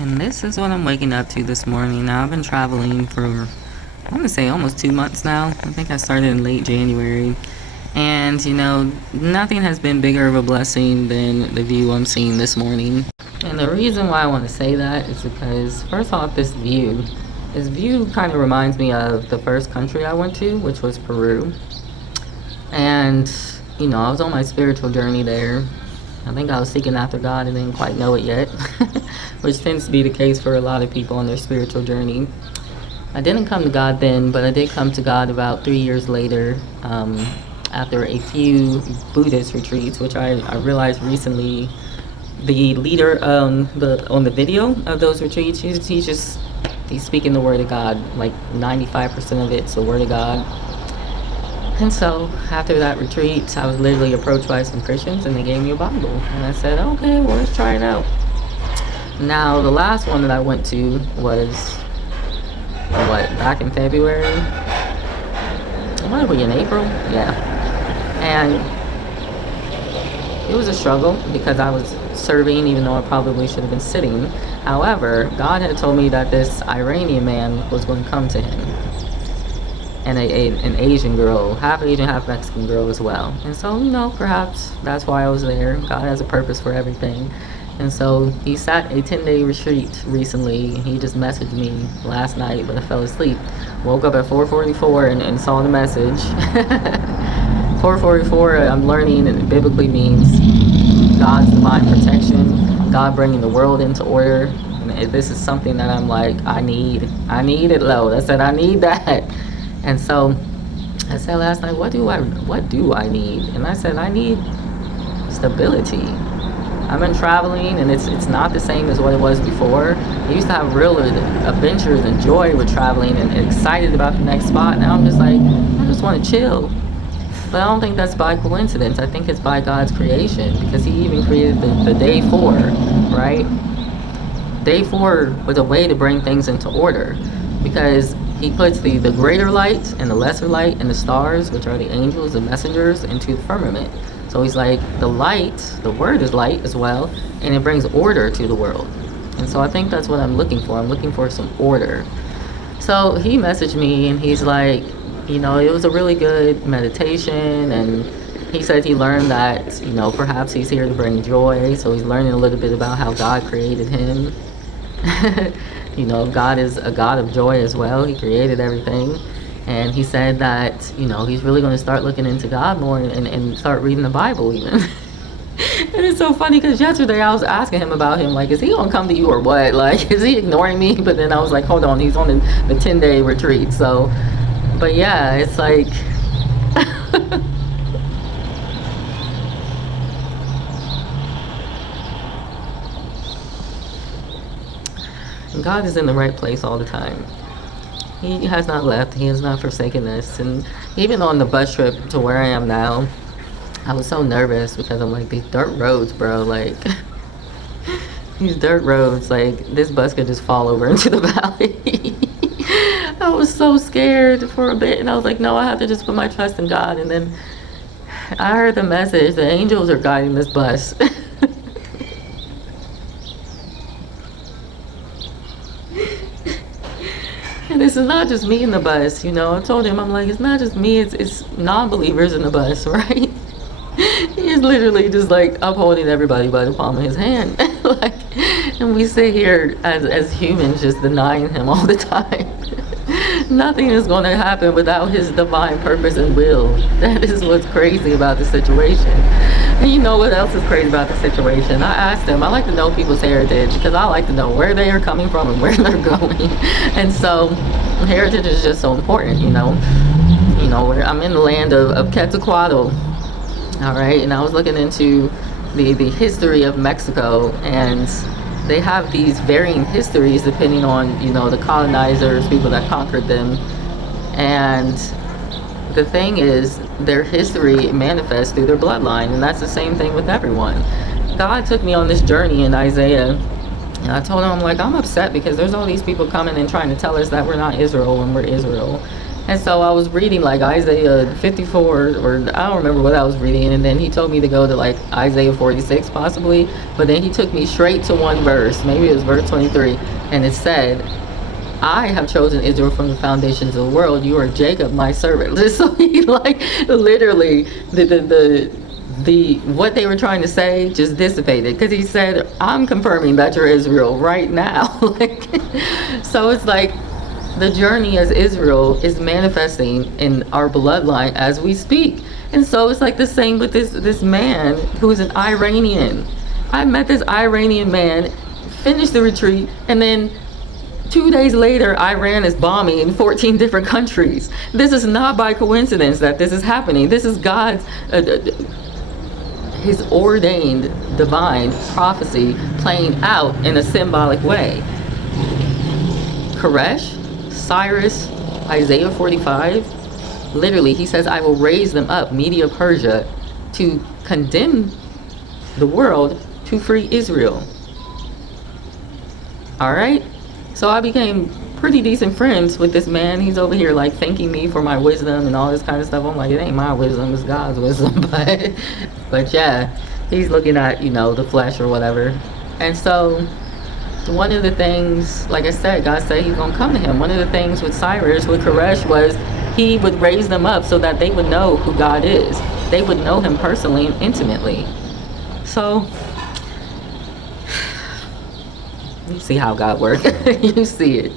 And this is what I'm waking up to this morning. Now, I've been traveling for, I want to say, almost 2 months now. I think I started in late January. And, nothing has been bigger of a blessing than the view I'm seeing this morning. And the reason why I want to say that is because, first off, this view kind of reminds me of the first country I went to, which was Peru. And, I was on my spiritual journey there. I think I was seeking after God and didn't quite know it yet, which tends to be the case for a lot of people on their spiritual journey. I didn't come to God then, but I did come to God about 3 years later, after a few Buddhist retreats, which I realized recently. The leader on the video of those retreats, he's speaking the word of God, like 95% of it's the word of God. And so after that retreat, I was literally approached by some Christians and they gave me a Bible. And I said, okay, well, let's try it out. Now, the last one that I went to was, back in February? What are we, in April? Yeah. And it was a struggle because I was serving even though I probably should have been sitting. However, God had told me that this Iranian man was going to come to him. And an Asian girl, half Asian, half Mexican girl as well. And so, perhaps that's why I was there. God has a purpose for everything. And so he sat a 10-day retreat recently. He just messaged me last night, but I fell asleep. Woke up at 4:44 and saw the message. 4:44, I'm learning, and it biblically means God's divine protection, God bringing the world into order. And this is something that I'm like, I need it, Lord. I said, I need that. And so I said last night, what do I need? And I said, I need stability. I've been traveling and it's not the same as what it was before. I used to have real adventures and joy with traveling and excited about the next spot. Now I'm just like, I just want to chill. But I don't think that's by coincidence. I think it's by God's creation, because he even created the day 4, right? Day 4 was a way to bring things into order, because he puts the greater light and the lesser light and the stars, which are the angels, the messengers, into the firmament. So he's like, the light, the word is light as well, and it brings order to the world. And so I think that's what I'm looking for. I'm looking for some order. So he messaged me and he's like, it was a really good meditation, and he said he learned that, perhaps he's here to bring joy. So he's learning a little bit about how God created him. God is a God of joy as well. He created everything. And he said that, he's really going to start looking into God more and start reading the Bible even. And it's so funny because yesterday I was asking him about him, like, is he going to come to you or what? Like, is he ignoring me? But then I was like, hold on, he's on the 10-day retreat. So, but yeah, it's like... God is in the right place all the time. He has not left. He has not forsaken us. And even on the bus trip to where I am now, I was so nervous because I'm like, these dirt roads, bro, like, these dirt roads, like, this bus could just fall over into the valley. I was so scared for a bit, and I was like, no, I have to just put my trust in God. And then I heard the message, the angels are guiding this bus. And this is not just me in the bus, I told him, I'm like, it's not just me, it's non-believers in the bus, right? He's literally just like upholding everybody by the palm of his hand. Like, and we sit here as humans just denying him all the time. Nothing is going to happen without his divine purpose and will. That is what's crazy about the situation. And you know what else is crazy about the situation? I asked them, I like to know people's heritage, because I like to know where they are coming from and where they're going. And so heritage is just so important, where I'm in the land of Quetzalcoatl. All right, and I was looking into the history of Mexico, and they have these varying histories depending on, the colonizers, people that conquered them. And the thing is, their history manifests through their bloodline, and that's the same thing with everyone. God took me on this journey in Isaiah, and I told him, I'm like, I'm upset because there's all these people coming and trying to tell us that we're not Israel when we're Israel. And so I was reading like Isaiah 54, or I don't remember what I was reading, and then he told me to go to like Isaiah 46 possibly, but then he took me straight to one verse, maybe it was verse 23, and it said, I have chosen Israel from the foundations of the world. You are Jacob, my servant. So he like literally the what they were trying to say just dissipated, because he said, I'm confirming that you're Israel right now. Like, so it's like the journey as Israel is manifesting in our bloodline as we speak. And so it's like the same with this man who's an Iranian. I met this Iranian man, finished the retreat, and then 2 days later, Iran is bombing in 14 different countries. This is not by coincidence that this is happening. This is God's, his ordained divine prophecy playing out in a symbolic way. Koresh, Cyrus, Isaiah 45, literally he says, I will raise them up, Media Persia, to condemn the world to free Israel. All right? So I became pretty decent friends with this man. He's over here like thanking me for my wisdom and all this kind of stuff. I'm like, it ain't my wisdom, it's God's wisdom. But yeah, he's looking at, you know, the flesh or whatever. And so one of the things, like I said, God said he's gonna come to him. One of the things with Cyrus, with Koresh, was he would raise them up so that they would know who God is. They would know him personally and intimately. So you see how God works. You see it.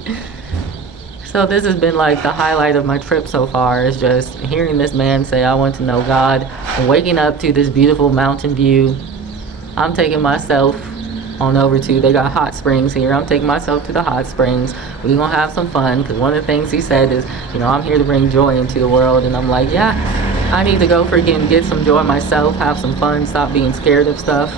So this has been like the highlight of my trip so far, is just hearing this man say, I want to know God, and waking up to this beautiful mountain view. I'm taking myself on over to, they got hot springs here. I'm taking myself to the hot springs. We're gonna have some fun, because one of the things he said is, you know, I'm here to bring joy into the world. And I'm like, yeah, I need to go freaking get some joy myself, have some fun, stop being scared of stuff,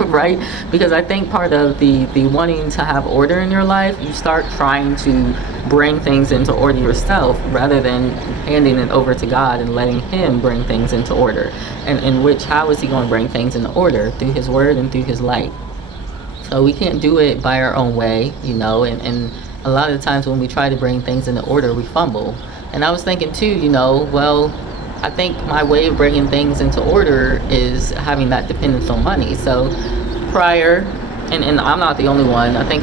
right? Because I think part of the wanting to have order in your life, you start trying to bring things into order yourself rather than handing it over to God and letting him bring things into order. And in which, how is he going to bring things into order? Through his word and through his light. So we can't do it by our own way, you know, and a lot of the times when we try to bring things into order, we fumble. And I was thinking too, you know, well, I think my way of bringing things into order is having that dependence on money. So prior, and I'm not the only one, I think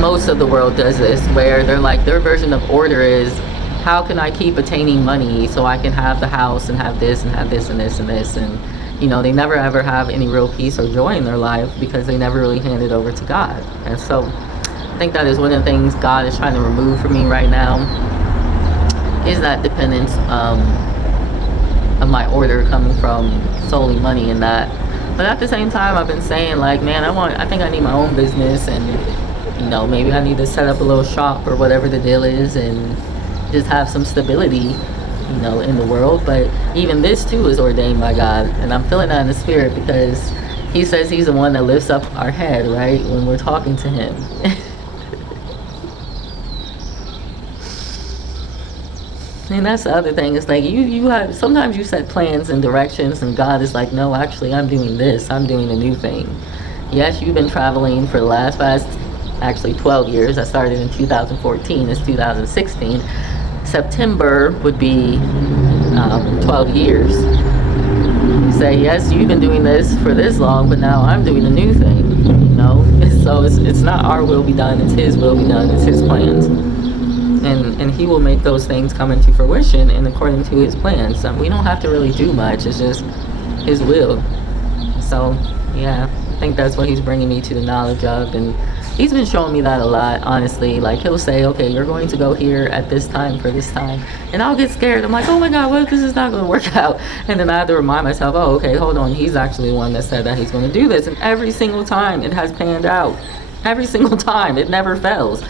most of the world does this, where they're like, their version of order is, how can I keep attaining money so I can have the house and have this and have this and this and this, and you know, they never ever have any real peace or joy in their life because they never really hand it over to God. And so I think that is one of the things God is trying to remove from me right now, is that dependence of my order coming from solely money and that. But at the same time, I've been saying like, man, I think I need my own business, and you know, maybe I need to set up a little shop or whatever the deal is, and just have some stability, you know, in the world. But even this too is ordained by God, and I'm feeling that in the spirit, because he says he's the one that lifts up our head, right, when we're talking to him. And that's the other thing. It's like you have, sometimes you set plans and directions, and God is like, no, actually I'm doing this, I'm doing a new thing. Yes, you've been traveling for the last actually 12 years. I started in 2014, it's 2016. September would be 12 years. You say, yes, you've been doing this for this long, but now I'm doing a new thing, you know? So it's not our will be done, it's his will be done, it's his plans. And he will make those things come into fruition and according to his plans. We don't have to really do much, it's just his will. So yeah, I think that's what he's bringing me to the knowledge of, and he's been showing me that a lot, honestly. Like, he'll say, okay, you're going to go here at this time for this time, and I'll get scared. I'm like, oh my God, what if this is not going to work out? And then I have to remind myself, oh, okay, hold on, he's actually the one that said that he's going to do this, and every single time it has panned out. Every single time, it never fails.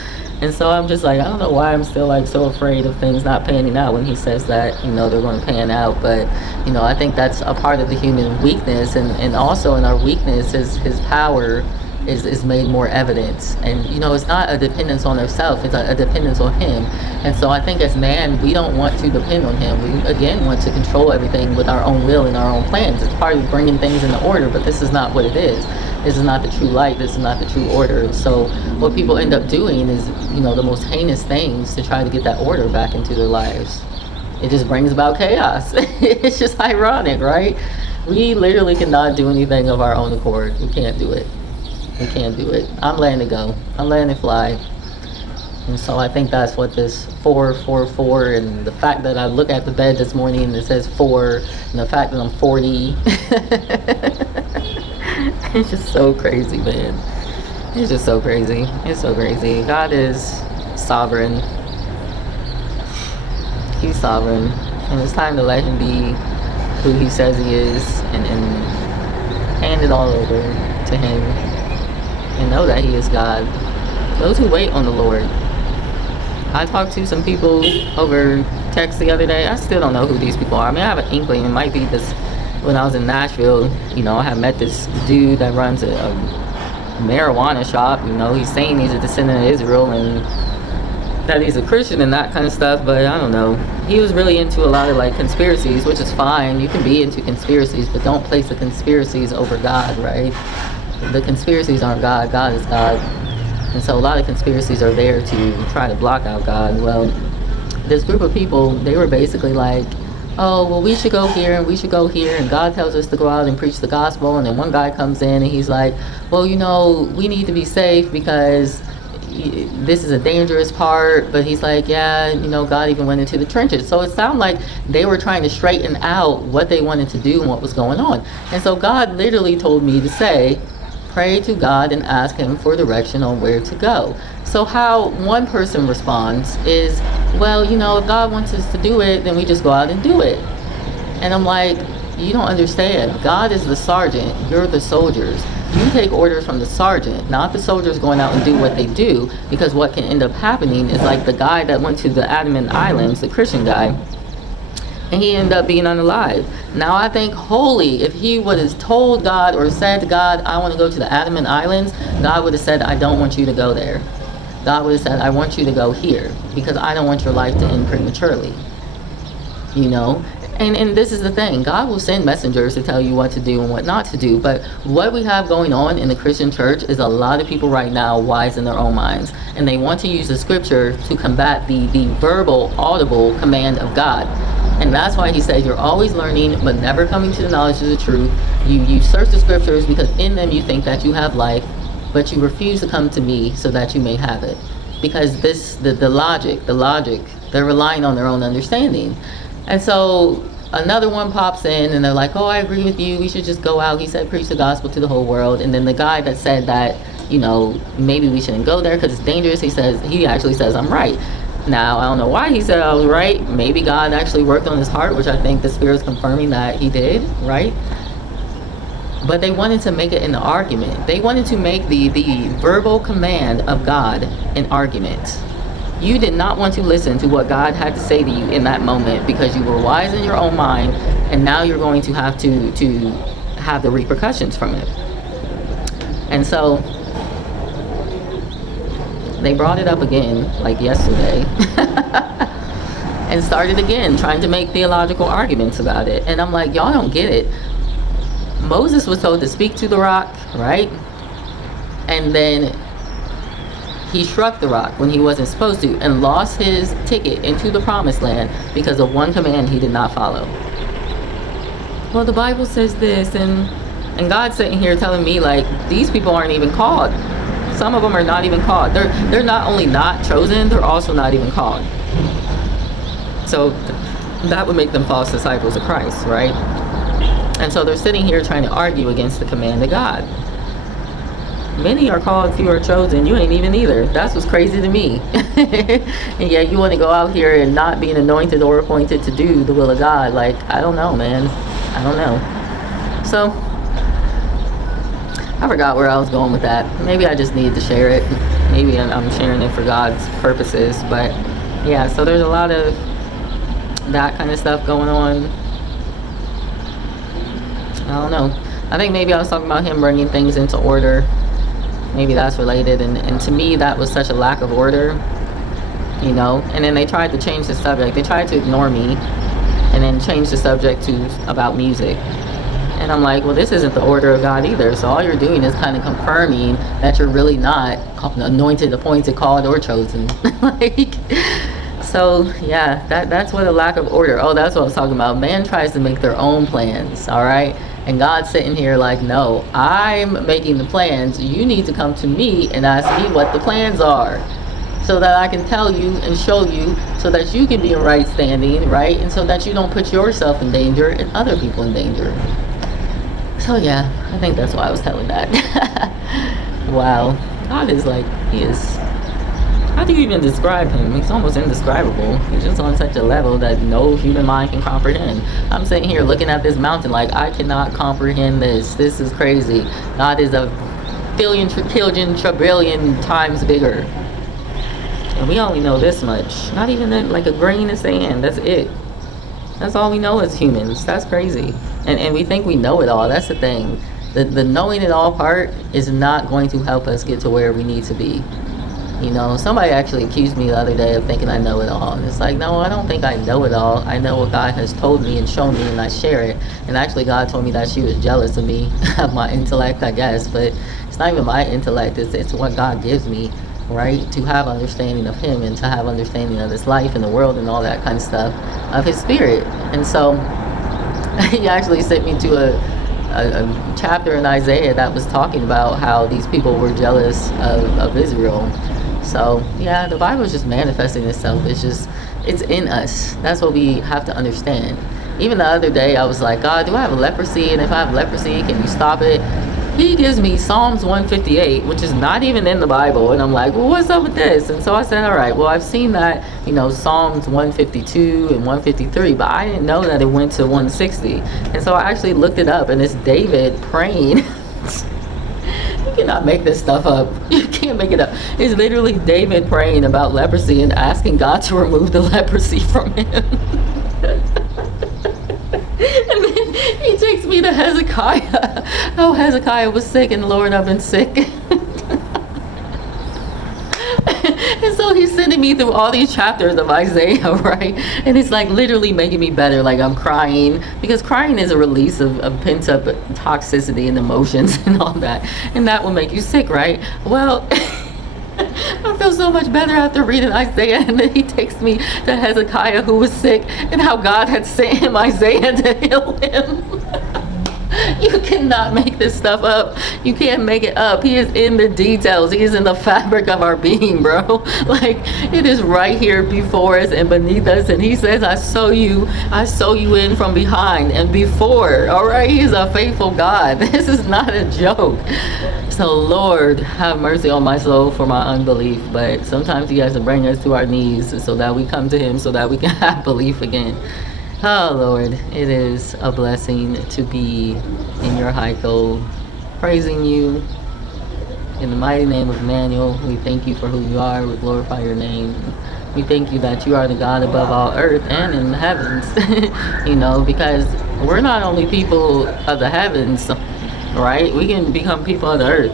And so I'm just like, I don't know why I'm still like so afraid of things not panning out when he says that, you know, they're going to pan out. But, you know, I think that's a part of the human weakness, and also in our weakness, his power is made more evident. And, you know, it's not a dependence on ourselves, it's a dependence on him. And so I think as man, we don't want to depend on him. We, again, want to control everything with our own will and our own plans. It's part of bringing things into order, but this is not what it is. This is not the true light. This is not the true order. So what people end up doing is, the most heinous things to try to get that order back into their lives. It just brings about chaos. It's just ironic, right? We literally cannot do anything of our own accord. We can't do it. We can't do it. I'm letting it go. I'm letting it fly. And so I think that's what this 444, and the fact that I look at the bed this morning and it says 4, and the fact that I'm 40. It's just so crazy, man. It's just so crazy. It's so crazy. God is sovereign. He's sovereign. And it's time to let him be who he says he is, and hand it all over to him and know that he is God. Those who wait on the Lord. I talked to some people over text the other day. I still don't know who these people are. I mean, I have an inkling. It might be this. When I was in Nashville, I had met this dude that runs a marijuana shop. He's saying he's a descendant of Israel and that he's a Christian and that kind of stuff, but I don't know. He was really into a lot of conspiracies, which is fine. You can be into conspiracies, but don't place the conspiracies over God, right? The conspiracies aren't God. God is God. And so a lot of conspiracies are there to try to block out God. Well, this group of people, they were basically like, oh, well, we should go here and we should go here, and God tells us to go out and preach the gospel. And then one guy comes in and he's like, well, we need to be safe because this is a dangerous part. But he's like, yeah, God even went into the trenches. So it sounded like they were trying to straighten out what they wanted to do and what was going on. And so God literally told me to say, pray to God and ask him for direction on where to go. So how one person responds is, well, if God wants us to do it, then we just go out and do it. And I'm like, you don't understand. God is the sergeant. You're the soldiers. You take orders from the sergeant, not the soldiers going out and do what they do, because what can end up happening is like the guy that went to the Andaman Islands, the Christian guy, and he ended up being unalive. Now I think wholly, if he would have told God or said to God, I want to go to the Andaman Islands, God would have said, I don't want you to go there. God would have said, I want you to go here because I don't want your life to end prematurely. And this is the thing. God will send messengers to tell you what to do and what not to do. But what we have going on in the Christian church is a lot of people right now wise in their own minds. And they want to use the scripture to combat the verbal, audible command of God. And that's why he says you're always learning but never coming to the knowledge of the truth. You search the scriptures because in them you think that you have life, but you refuse to come to me so that you may have it. Because the logic, they're relying on their own understanding. And so another one pops in and they're like, oh, I agree with you. We should just go out. He said, preach the gospel to the whole world. And then the guy that said that, maybe we shouldn't go there because it's dangerous, he actually says, I'm right. Now, I don't know why he said I was right. Maybe God actually worked on his heart, which I think the Spirit's confirming that he did, right? But they wanted to make it an argument. They wanted to make the verbal command of God an argument. You did not want to listen to what God had to say to you in that moment because you were wise in your own mind, and now you're going to have to have the repercussions from it. And so they brought it up again, like yesterday, and started again trying to make theological arguments about it. And I'm like, y'all don't get it. Moses was told to speak to the rock, right? And then he struck the rock when he wasn't supposed to and lost his ticket into the promised land because of one command he did not follow. Well, the Bible says this, and God's sitting here telling me, like, these people aren't even called. Some of them are not even called. They're not only not chosen, they're also not even called. So that would make them false disciples of Christ, right? And so they're sitting here trying to argue against the command of God. Many are called, few are chosen. You ain't even either. That's what's crazy to me. And yet you want to go out here and not being anointed or appointed to do the will of God. Like, I don't know, man. I don't know. So I forgot where I was going with that. Maybe I just needed to share it. Maybe I'm sharing it for God's purposes. But yeah, so there's a lot of that kind of stuff going on. I don't know. I think maybe I was talking about him bringing things into order. Maybe that's related. And to me, that was such a lack of order, And then they tried to change the subject. They tried to ignore me and then change the subject to about music. And I'm like, well, this isn't the order of God either. So all you're doing is kind of confirming that you're really not anointed, appointed, called, or chosen. Like, so yeah, that's what a lack of order. Oh, that's what I was talking about. Man tries to make their own plans, all right? And God's sitting here like, no, I'm making the plans. You need to come to me and ask me what the plans are, so that I can tell you and show you, so that you can be in right standing, right? And so that you don't put yourself in danger and other people in danger. So yeah, I think that's why I was telling that. Wow. God is like, he is, how do you even describe him? He's almost indescribable. He's just on such a level that no human mind can comprehend. I'm sitting here looking at this mountain like, I cannot comprehend this. This is crazy. God is a billion, trillion times bigger. And we only know this much. Not even like a grain of sand. That's it. That's all we know as humans. That's crazy. And we think we know it all. That's the thing. The knowing it all part is not going to help us get to where we need to be. You know, somebody actually accused me the other day of thinking I know it all. And it's like, no, I don't think I know it all. I know what God has told me and shown me, and I share it. And actually, God told me that she was jealous of me, of my intellect, I guess. But it's not even my intellect. It's what God gives me, right? To have understanding of him, and to have understanding of this life and the world and all that kind of stuff, of his spirit. And so he actually sent me to a chapter in Isaiah that was talking about how these people were jealous of Israel. So yeah, the Bible is just manifesting itself. It's in us. That's what we have to understand. Even the other day I was like, God, do I have leprosy? And if I have leprosy, can you stop it? He gives me Psalms 158, which is not even in the Bible. And I'm like, well, what's up with this? And so I said, all right, well, I've seen that, Psalms 152 and 153, but I didn't know that it went to 160. And so I actually looked it up, and it's David praying. You cannot make this stuff up. You can't make it up. It's literally David praying about leprosy and asking God to remove the leprosy from him. And then he takes me to Hezekiah. Oh, Hezekiah was sick, and Lord, I've been sick. And so he's sending me through all these chapters of Isaiah, right? And it's like literally making me better. Like I'm crying, because crying is a release of pent up toxicity and emotions and all that. And that will make you sick, right? Well, I feel so much better after reading Isaiah. And then he takes me to Hezekiah, who was sick, and how God had sent him Isaiah to heal him. You cannot make this stuff up. You can't make it up. He is in the details. He is in the fabric of our being, bro. Like, it is right here before us and beneath us. And he says, I sew you in from behind and before. All right, he's a faithful God. This is not a joke. So Lord, have mercy on my soul for my unbelief. But sometimes he has to bring us to our knees so that we come to him, so that we can have belief again. Oh Lord, it is a blessing to be in your Heiko, praising you in the mighty name of Emmanuel. We thank you for who you are. We glorify your name. We thank you that you are the God above all earth and in the heavens. Because we're not only people of the heavens, right? We can become people of the earth,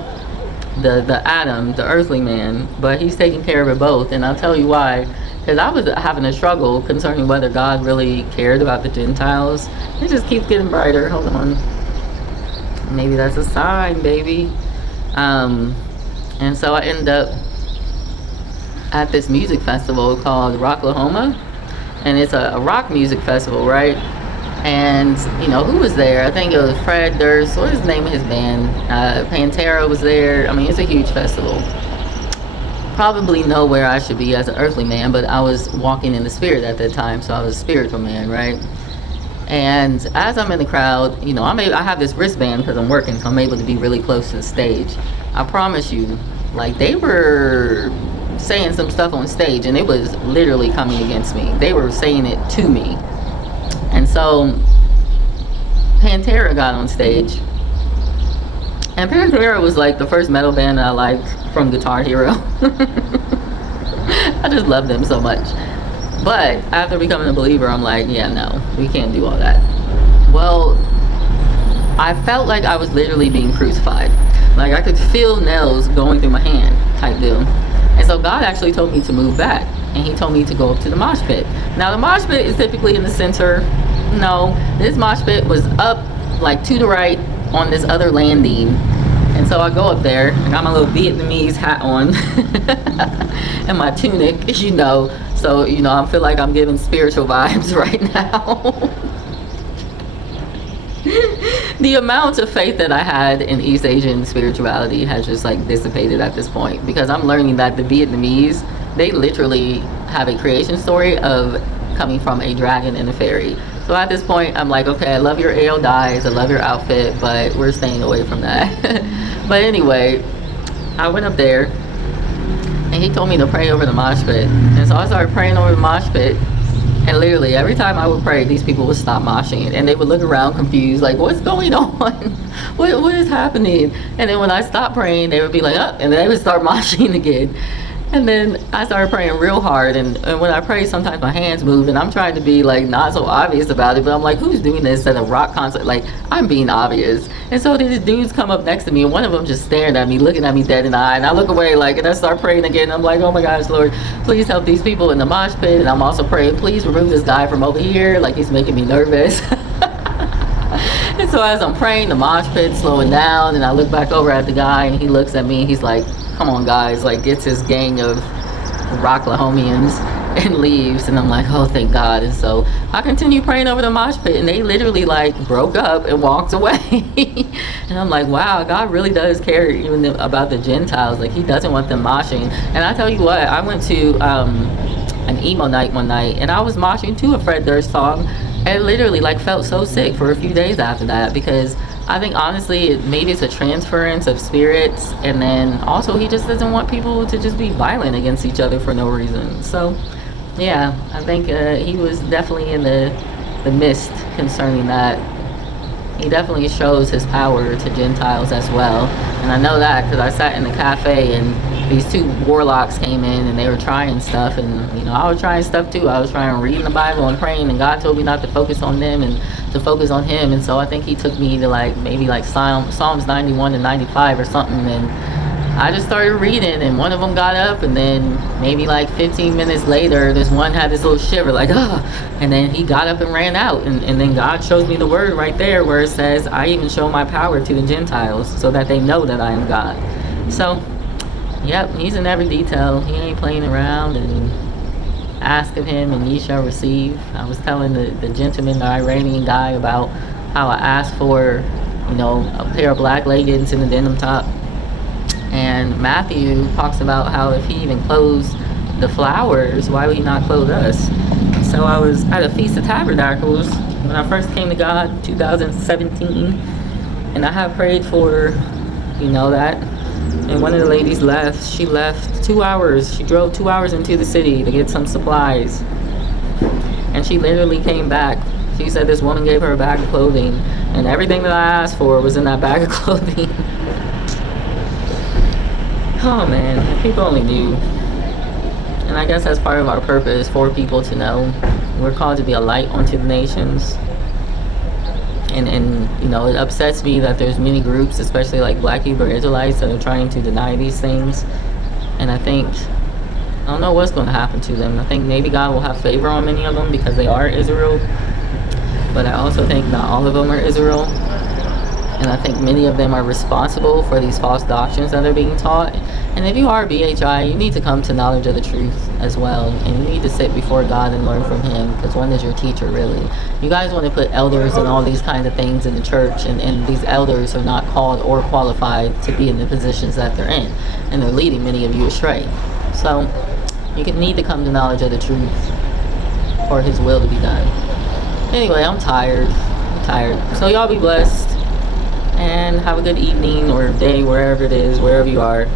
the Adam, the earthly man, but he's taking care of it both. And I'll tell you why. Because I was having a struggle concerning whether God really cared about the Gentiles. It just keeps getting brighter. Hold on. Maybe that's a sign, baby. And so I ended up at this music festival called Rocklahoma. And it's a rock music festival, right? And, who was there? I think it was Fred Durst. What is the name of his band? Pantera was there. I mean, it's a huge festival. Probably know where I should be as an earthly man, but I was walking in the spirit at that time, so I was a spiritual man, right? And as I'm in the crowd, I have this wristband because I'm working, so I'm able to be really close to the stage. I promise you, like, they were saying some stuff on stage, and it was literally coming against me. They were saying it to me. And so Pantera got on stage. And Pantera was like the first metal band I liked from Guitar Hero. I just love them so much. But after becoming a believer, I'm like, yeah, no, we can't do all that. Well, I felt like I was literally being crucified. Like I could feel nails going through my hand type deal. And so God actually told me to move back. And he told me to go up to the mosh pit. Now the mosh pit is typically in the center. No, this mosh pit was up like to the right on this other landing. And so I go up there. I got my little Vietnamese hat on and my tunic, you know. So, you know, I feel like I'm giving spiritual vibes right now. The amount of faith that I had in East Asian spirituality has just like dissipated at this point, because I'm learning that the Vietnamese, they literally have a creation story of coming from a dragon and a fairy. So at this point, I'm like, okay, I love your AO dyes, I love your outfit, but we're staying away from that. But anyway, I went up there and he told me to pray over the mosh pit. And so I started praying over the mosh pit. And literally every time I would pray, these people would stop moshing and they would look around confused, like, what's going on? What is happening? And then when I stopped praying, they would be like, oh, and then they would start moshing again. And then I started praying real hard, and when I pray, sometimes my hands move, and I'm trying to be like not so obvious about it, but I'm like, who's doing this at a rock concert? Like, I'm being obvious. And so these dudes come up next to me, and one of them just staring at me, looking at me dead in the eye, and I look away, like, and I start praying again. And I'm like, oh my gosh, Lord, please help these people in the mosh pit. And I'm also praying, please remove this guy from over here, like he's making me nervous. And so as I'm praying, the mosh pit's slowing down, and I look back over at the guy, and he looks at me, and he's like, come on guys, like gets his gang of Rocklahomians and leaves. And I'm like, oh thank God. And so I continue praying over the mosh pit, and they literally like broke up and walked away. And I'm like, wow, God really does care even about the Gentiles. Like he doesn't want them moshing. And I tell you what, I went to an emo night one night, and I was moshing to a Fred Durst song, and literally like felt so sick for a few days after that, because I think honestly maybe it's a transference of spirits, and then also he just doesn't want people to just be violent against each other for no reason. So yeah, I think he was definitely in the mist concerning that. He definitely shows his power to Gentiles as well, and I know that because I sat in the cafe and these two warlocks came in and they were trying stuff, and you know I was trying stuff too. I was trying reading the Bible and praying, and God told me not to focus on them and to focus on him. And so I think he took me to like maybe like Psalms 91 to 95 or something, and I just started reading, and one of them got up, and then maybe like 15 minutes later this one had this little shiver like and then he got up and ran out, and then God shows me the word right there where it says, I even show my power to the Gentiles so that they know that I am God. So yep, he's in every detail. He ain't playing around. And ask of him and ye shall receive. I was telling the gentleman, the Iranian guy, about how I asked for, you know, a pair of black leggings and a denim top. And Matthew talks about how if he even clothes the flowers, why would he not clothe us? So I was at a Feast of Tabernacles when I first came to God in 2017, and I had prayed for, you know, that. And one of the ladies left. She left 2 hours. She drove 2 hours into the city to get some supplies. And she literally came back. She said this woman gave her a bag of clothing, and everything that I asked for was in that bag of clothing. Oh man, if people only knew. And I guess that's part of our purpose, for people to know. We're called to be a light unto the nations. And you know, it upsets me that there's many groups, especially like Black Hebrew Israelites, that are trying to deny these things. And I think, I don't know what's going to happen to them. I think maybe God will have favor on many of them because they are Israel. But I also think not all of them are Israel. And I think many of them are responsible for these false doctrines that are being taught. And if you are BHI, you need to come to knowledge of the truth as well. And you need to sit before God and learn from him, because one is your teacher, really. You guys want to put elders and all these kinds of things in the church, and these elders are not called or qualified to be in the positions that they're in. And they're leading many of you astray. So you need to come to knowledge of the truth for his will to be done. Anyway, I'm tired. So y'all be blessed. And have a good evening or day, wherever it is, wherever you are.